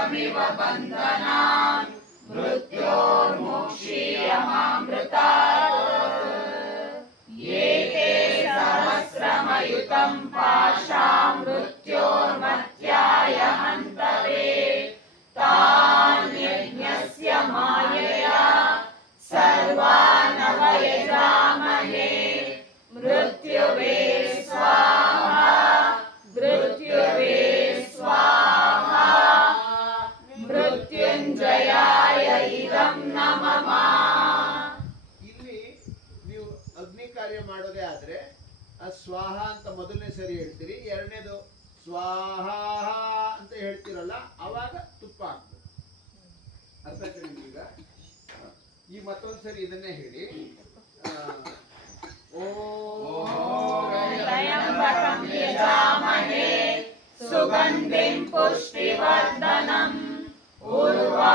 पापमिव बन्धनान् मृत्योर्मुक्षीयमामृतात् ये ते सहस्रमयुतम् पाशा मृत्यो ಇಲ್ಲಿ ನೀವು ಅಗ್ನಿ ಕಾರ್ಯ ಮಾಡೋದೇ ಆದ್ರೆ ಆ ಸ್ವಾಹ ಅಂತ ಮೊದಲನೇ ಸರಿ ಹೇಳ್ತೀರಿ ಎರಡನೇದು ಸ್ವಾಹ ಅಂತ ಹೇಳ್ತಿರಲ್ಲ ಅವಾಗ ತುಪ್ಪ ಆಗ್ತದೆ ಅರ್ಥ ಈಗ ಈ ಮತ್ತೊಂದು ಸರಿ ಇದನ್ನೇ ಹೇಳಿ ಓ ಸುಗಂಧಿ ಉರ್ವಾ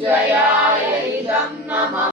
मृत्युञ्जयाय इदं नमः